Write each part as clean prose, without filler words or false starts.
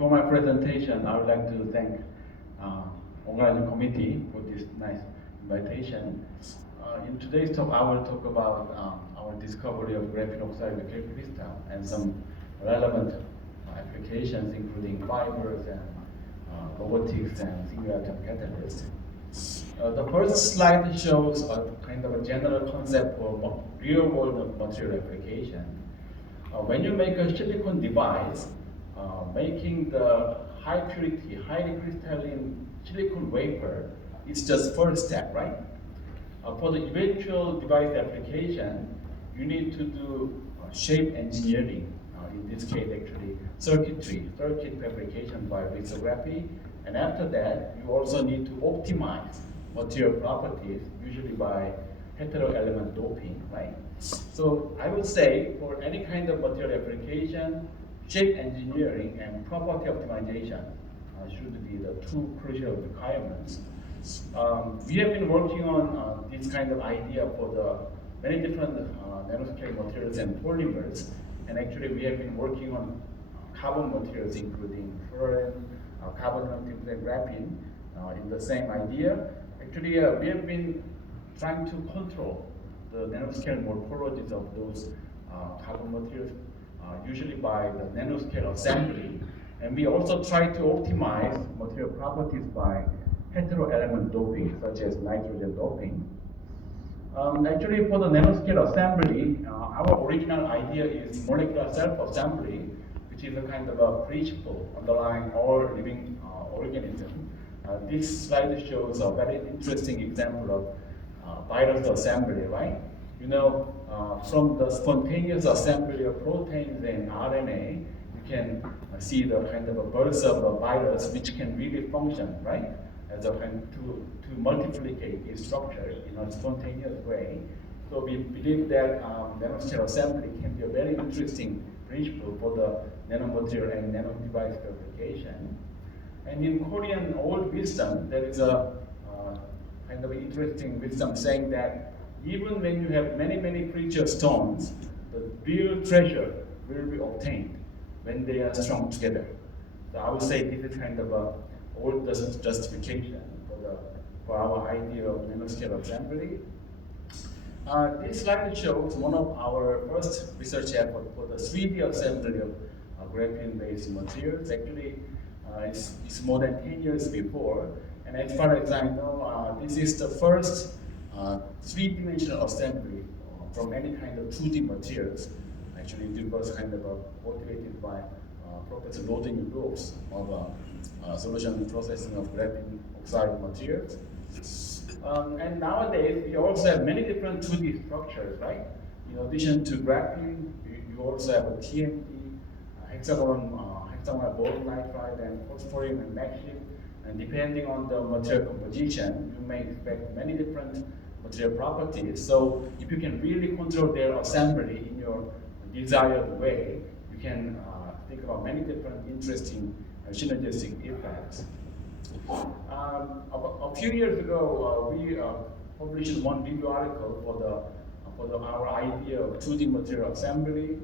before my presentation, I would like to thank organizing committee for this nice invitation. In today's talk, I will talk about our discovery of graphene oxide with crystal and some relevant applications, including fibers and robotics and singular atom catalysts. The first slide shows a kind of a general concept for real-world material application. When you make a silicon device, making the high purity, highly crystalline silicon wafer is just first step, right? For the eventual device application, you need to do shape engineering. In this case, actually, circuit fabrication by lithography. And after that, you also need to optimize material properties, usually by hetero-element doping, right? So I would say for any kind of material application, shape engineering and property optimization should be the two crucial requirements. We have been working on this kind of idea for the many different nanoscale materials and polymers, and actually we have been working on carbon materials including fluorine, carbon nanotubes and graphene in the same idea. Actually, we have been trying to control the nanoscale morphologies of those carbon materials, usually by the nanoscale assembly. And we also try to optimize material properties by hetero-element doping, such as nitrogen doping. Actually, for the nanoscale assembly, our original idea is molecular self-assembly, which is a kind of a principle underlying all living organisms. This slide shows a very interesting example of virus assembly, right? You know, from the spontaneous assembly of proteins and RNA, you can see the kind of a burst of a virus which can really function, right? As a kind to multiplicate its structure in a spontaneous way. So we believe that nanoscale assembly can be a very interesting principle for the nanomaterial and nanodevice application. And in Korean old wisdom, there is a kind of interesting wisdom saying that even when you have many precious stones, the real treasure will be obtained when they are strung together. So I would say this is kind of a old justification for our idea of nanoscale assembly. This slide shows one of our first research efforts for the 3D assembly of graphene-based materials. Actually, it's more than 10 years before. And as far as I know, this is the first three-dimensional assembly from any kind of 2D materials. Actually, it was kind of motivated by Professor Loading groups of solution processing of graphene oxide materials. And nowadays, we also have many different 2D structures, right? In addition to graphene, you also have a TMD, hexagonal boron nitride, and phosphorine and magnesium. And depending on the material composition, you may expect many different material properties. So if you can really control their assembly in your desired way, you can think about many different interesting synergistic effects. A few years ago, we published one review article for our idea of 2D material assembly.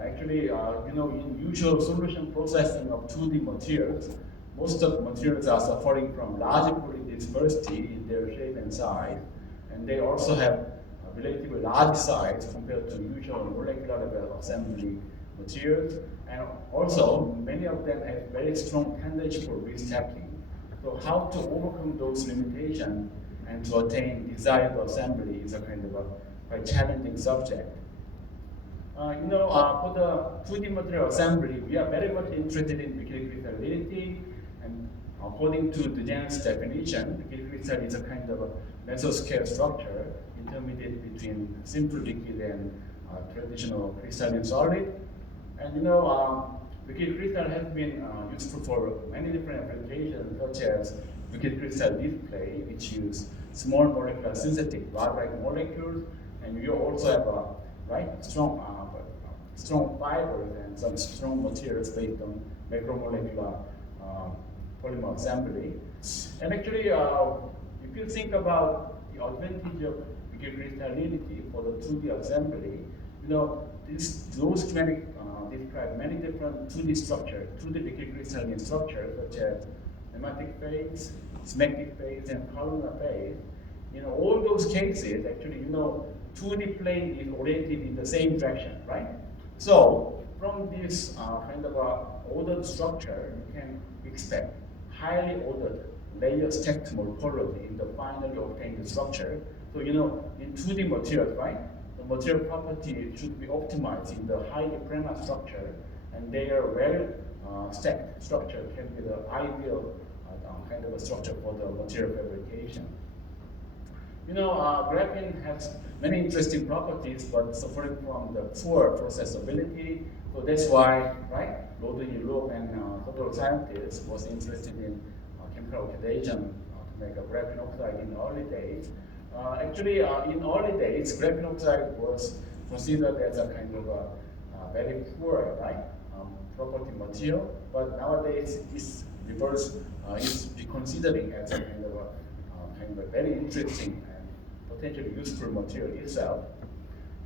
Actually, you know, in usual solution processing of 2D materials, most of the materials are suffering from large polydispersity in their shape and size, and they also have relatively large size compared to usual molecular level assembly materials, and also many of them have very strong tendency for restacking. So how to overcome those limitations and to attain desired assembly is a kind of a quite challenging subject. You know, for the 2D material assembly, we are very much interested in liquid crystallizability, and according to Dujan's definition, liquid crystal is a kind of a mesoscale structure, intermediate between simple liquid and traditional crystalline solid. And you know, liquid crystal has been useful for many different applications, such as liquid crystal display, which use small molecular synthetic rod-like molecules, and you also have strong fibers and some strong materials based on macromolecular polymer assembly. And actually, if you think about the advantage of liquid crystallinity for the 2D assembly, Those schematic describe many different 2D structures, 2D liquid crystalline structures, such as nematic phase, smectic phase, and columnar phase. All those cases, actually, 2D plane is oriented in the same direction, right? So, from this kind of a ordered structure, you can expect highly ordered layer stacked morphology in the finally obtained structure. So, in 2D materials, right? The material property should be optimized in the highly planar structure, and their well stacked structure can be the ideal kind of a structure for the material fabrication. Graphene has many interesting properties, but suffering from the poor processability. So that's why, right, Roden Europe and several scientists was interested in chemical oxidation to make a graphene oxide in early days. Actually, in early days, graphene oxide was considered as a kind of a very poor, right, property material, but nowadays it's reversed, it's considering as a kind of a very interesting and potentially useful material itself.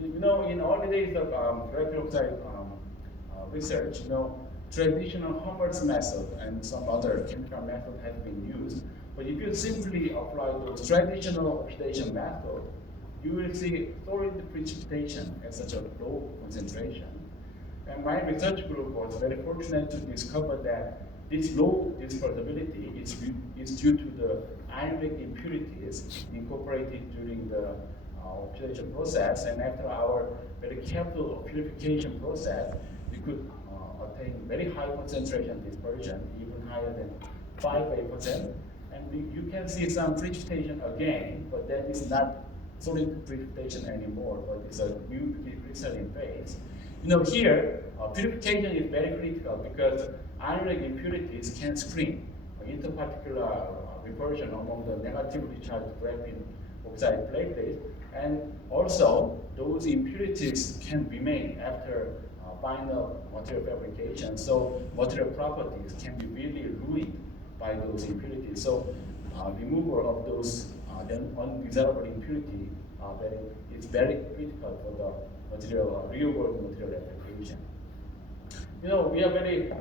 In early days of graphene oxide research, traditional Humbert's method and some other chemical method has been used. But if you simply apply those traditional oxidation method, you will see solid precipitation at such a low concentration. And my research group was very fortunate to discover that this low dispersibility is due to the ionic impurities incorporated during the oxidation process. And after our very careful purification process, we could attain very high concentration dispersion, even higher than 5-8%. And you can see some precipitation again, but that is not solid precipitation anymore, but it's a new crystalline phase. Here, purification is very critical because ionic impurities can screen interparticular repulsion among the negatively charged graphene oxide platelets, and also those impurities can remain after final material fabrication. So material properties can be really ruined by those impurities. So removal of those undesirable impurity is very critical for the real-world material application. We are very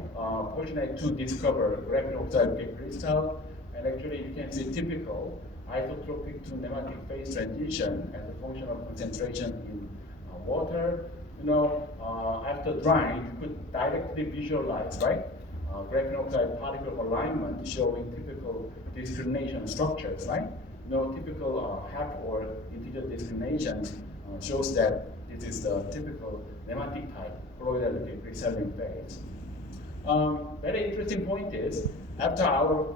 fortunate to discover graphene oxide crystal, and actually you can see typical isotropic to nematic phase transition as a function of concentration in water. After drying, you could directly visualize, right? Graphene oxide particle alignment showing typical discrimination structures, right? Typical half or integer discrimination shows that this is the typical nematic type colloidal liquid crystalline phase. Very interesting point is, after our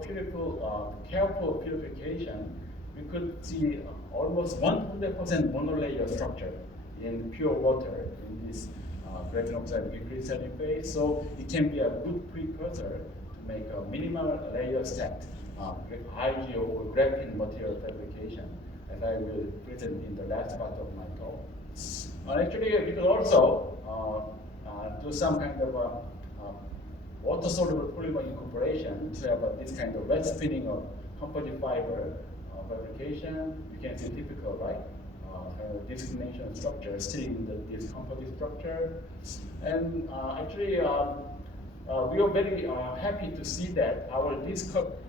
careful purification, we could see almost 100% monolayer structure in pure water in this graphene oxide liquid crystalline phase. So it can be a good precursor to make a minimal layer stacked IGO or graphene material fabrication, as I will present in the last part of my talk. Actually, you could also do some kind of water-soluble polymer incorporation to have this kind of wet spinning of composite fiber fabrication. You can see typical, right? Kind of discrimination structure still in this composite structure. And actually, we are very happy to see that our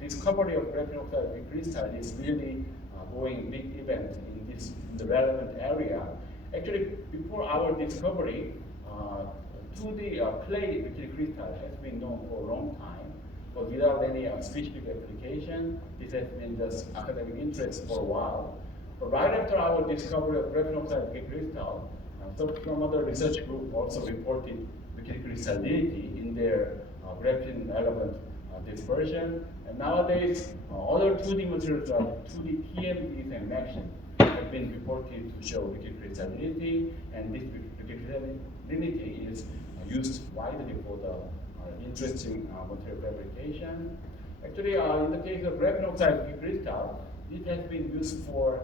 discovery of graphene oxide crystal is really going big event in the relevant area. Actually, before our discovery, 2D clay liquid crystal has been known for a long time, but without any specific application. This has been just academic interest for a while. But right after our discovery of graphene oxide liquid crystal, some other research group also reported liquid crystallinity in their graphene relevant dispersion. And nowadays, other 2D materials like 2D TMDs and MAXIM have been reported to show liquid crystallinity, and this liquid crystallinity is used widely for the interesting material fabrication. Actually, in the case of graphene oxide liquid crystal, it has been used for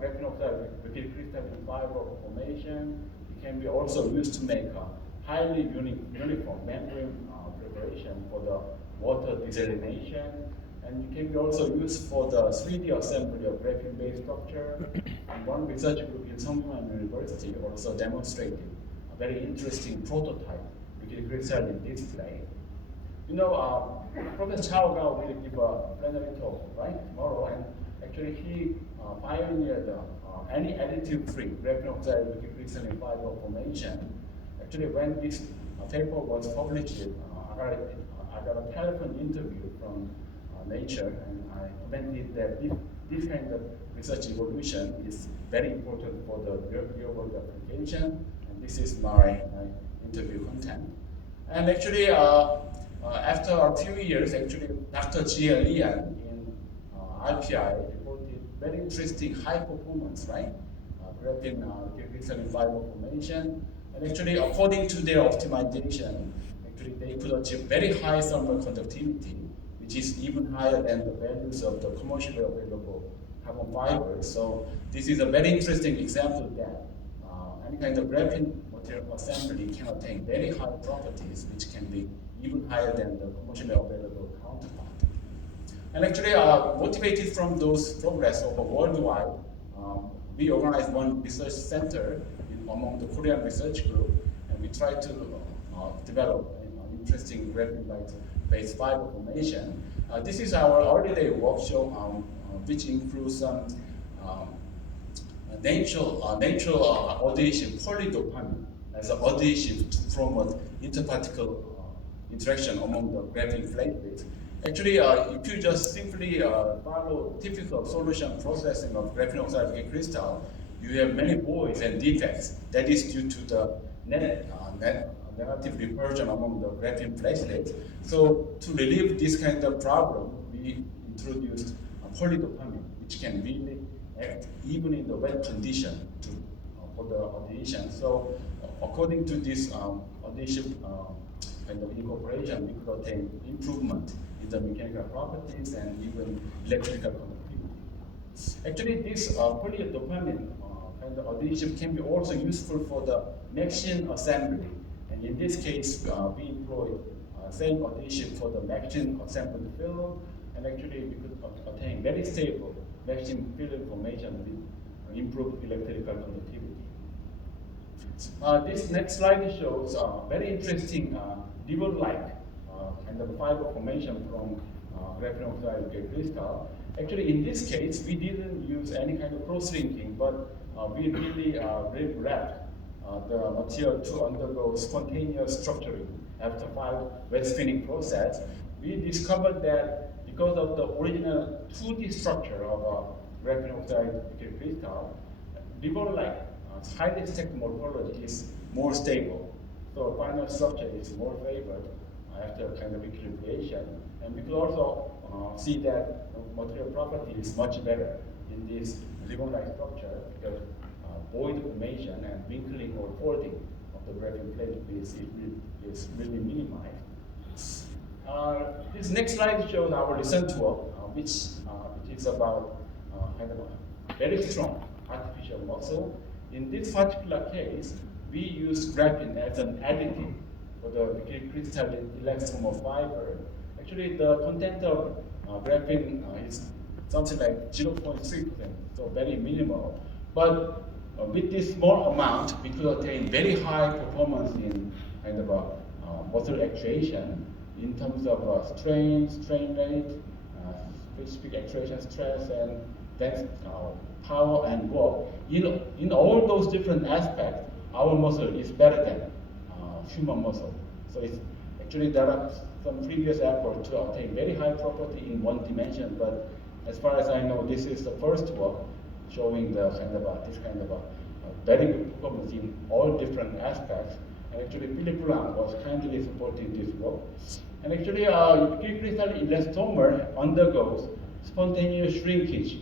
graphene oxide liquid crystalline fiber formation. It can be also used to make a highly uniform membrane preparation for the water desalination, and it can be also used for the 3D assembly of graphene-based structure. And one research group in Sungkyuan University also demonstrated a very interesting prototype liquid crystalline display. You know, Professor Chao Gao will give a plenary talk, right, tomorrow, and actually he pioneered any additive-free graphene oxide liquid crystalline fiber formation. Actually, when this paper was published, I got a telephone interview from Nature, and I commented that this kind of research evolution is very important for the real-world application, and this is my interview content. And actually, after a few years, actually, Dr. Jia Lian in RPI reported very interesting high performance, right? Graphene crystalline fiber formation. And actually, according to their optimization, actually they could achieve very high thermal conductivity, which is even higher than the values of the commercially available carbon fibers. So this is a very interesting example that any kind of graphene material assembly can attain very high properties, which can be even higher than the commercially available counterpart. And actually, motivated from those progress over worldwide, we organized one research center among the Korean research group, and we tried to develop interesting graphene-based fiber formation. This is our early day workshop, which includes some natural adhesion polydopamine as an adhesive to promote interparticle interaction among the graphene platelets. Actually, if you just simply follow typical solution processing of graphene oxide crystal, you have many voids and defects. That is due to the negative repulsion among the graphene platelets. So to relieve this kind of problem, we introduced polydopamine, which can really act even in the wet condition for the adhesion. So according to this adhesion kind of incorporation, we could attain improvement in the mechanical properties and even electrical conductivity. Actually, this polydopamine kind of adhesion can be also useful for the machine assembly. And in this case, we employed same adhesion for the machine assembly film, and actually we could attain very stable machine film formation with improved electrical conductivity. This next slide shows very interesting ribbon-like kind of fiber formation from graphene oxide crystal. Actually, in this case, we didn't use any kind of cross-linking, but we really wrapped the material to undergo spontaneous structuring after 5 wet spinning process. We discovered that because of the original 2D structure of graphene oxide crystal, ribbon-like highly stacked morphology is more stable. So final structure is more favored after kind of equilibration. And we could also see that material property is much better in this ribbon-like structure because void formation and winkling or folding of the graphene plate is really minimized. This next slide shows our recent work, which is about kind of a very strong artificial muscle. In this particular case, we use graphene as an additive for the crystalline elastomeric fiber. Actually, the content of graphene is something like 0.3%, so very minimal. But with this small amount, we could attain very high performance in kind of muscle actuation in terms of strain rate, specific actuation stress, and power and work. In all those different aspects, our muscle is better than human muscle. So it's actually there are some previous efforts to obtain very high property in one dimension, but as far as I know, this is the first work showing the kind of this kind of very good performance in all different aspects. And actually, Philip Lang was kindly supporting this work. And actually, crystalline elastomer undergoes spontaneous shrinkage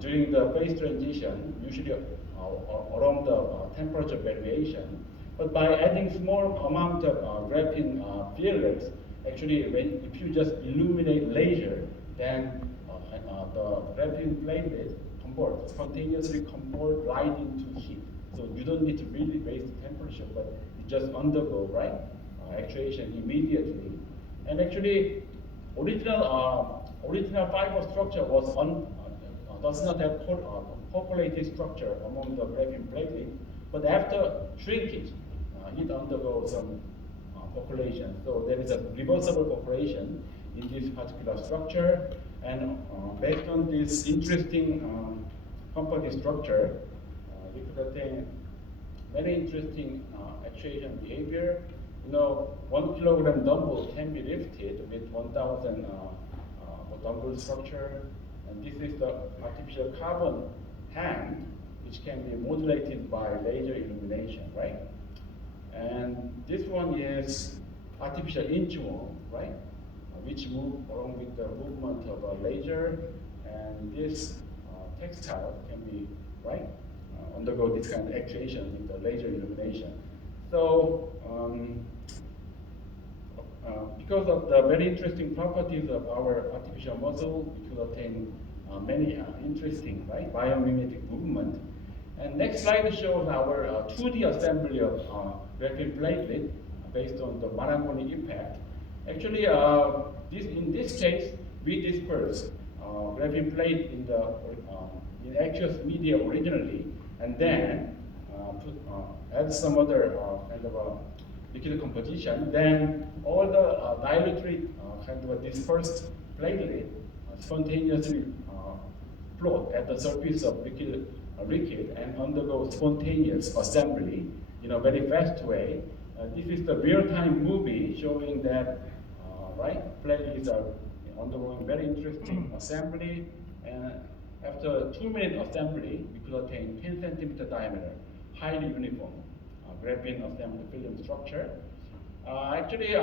during the phase transition, usually around the temperature variation. But by adding small amount of graphene fillets, actually, if you just illuminate laser, then the graphene platelet spontaneously convert light into heat. So you don't need to really raise the temperature, but it just undergo actuation immediately. And actually, original fiber structure does not have populated structure among the graphene platelet, but after shrinkage, it undergoes some population. So there is a reversible population in this particular structure, and based on this interesting company structure, we could attain very interesting actuation behavior. 1 kilogram dumbbell can be lifted with 1,000 dumbbell structure, and this is the artificial carbon hand, which can be modulated by laser illumination, right? And this one is artificial inchworm, right? Which move along with the movement of a laser, and this textile can be, right, undergo this kind of actuation with the laser illumination. So, because of the very interesting properties of our artificial muscle, we could attain many interesting, right, biomimetic movement. And next slide shows our 2D assembly of graphene platelet based on the Marangoni effect. Actually, in this case, we disperse graphene plate in aqueous media originally, and then add some other kind of a liquid composition. Then all the dilatory kind of a dispersed platelet spontaneously float at the surface of liquid and undergo spontaneous assembly in a very fast way. This is the real-time movie showing that right, platelets are undergoing very interesting assembly, and after 2-minute assembly, we could attain 10 centimeter diameter, highly uniform graphene assembly film structure. Actually,